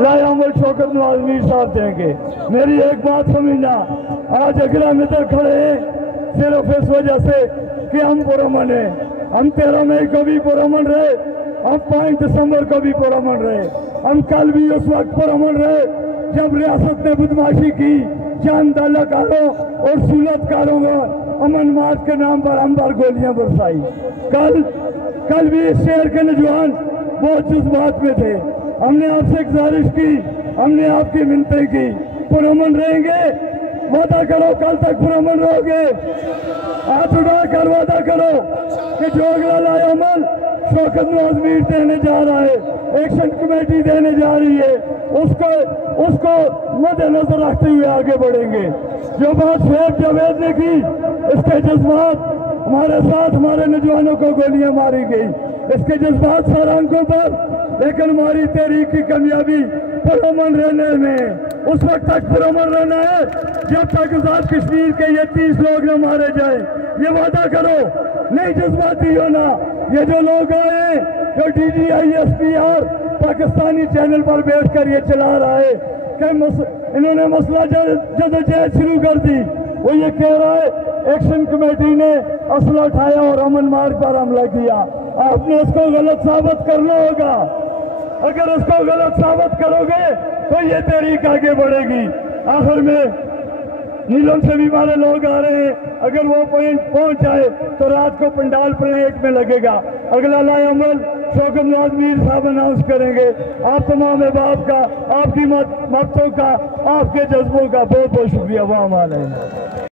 लायामल शौकत नवाज मीर साहब देंगे। मेरी एक बात समझना, आज अगला मित्र खड़े हैं सिर्फ इस वजह से कि हम पुरअमन हैं। हम 13 मई को भी पुरअमन रहे, हम 5 दिसंबर को भी पुरअमन रहे, हम कल भी उस वक्त पुरअमन रहे जब रियासत ने बदमाशी की, जान दालाकारों और सूलतकारों को अमन मार्च के नाम पर हम पर गोलियां बरसाई। कल भी इस शहर के नौजवान बहुत जज्बात में थे। हमने आपसे गुजारिश की, हमने आपकी मिन्नतें की, पुरअमन रहेंगे, वादा करो कल तक पुरअमन रहोगे। हाथ उठाकर वादा करो कि जो अगला लायामल शौकत नवाज मीर देने जा रहा है, एक्शन कमेटी देने जा रही है, उसको मद्देनजर रखते हुए आगे बढ़ेंगे। जो बात शेख जावेद ने की, इसके जज्बात हमारे साथ हमारे नौजवानों को गोलियां मारी गई, इसके जज्बात सरांकों पर, लेकिन हमारी तहरीक की कामयाबी पुरअमन रहने में, उस वक्त तक पुरअमन रहना है जब तक आजाद कश्मीर के ये 30 लोग न मारे जाए। ये वादा करो, नहीं जज्बाती होना। ये जो लोग आए, जो DGI-SPR पाकिस्तानी चैनल पर बैठकर ये चला रहा है कि इन्होंने मसला जदोजहद शुरू कर दी, वो ये कह रहा है एक्शन कमेटी ने असला उठाया और अमन मार्ग पर हमला किया। आपने इसको गलत साबित करना होगा। अगर इसको गलत साबित करोगे तो ये तहरीक आगे बढ़ेगी। आखिर में नीलम से भी हमारे लोग आ रहे हैं, अगर वो पॉइंट पहुंच जाए तो रात को पंडाल परेड में लगेगा। अगला लायामल शौकत नवाज मीर साहब अनाउंस करेंगे। आप तमाम अहबाब का, आपकी मददों का, आपके जज्बों का बहुत बहुत शुक्रिया। वाह।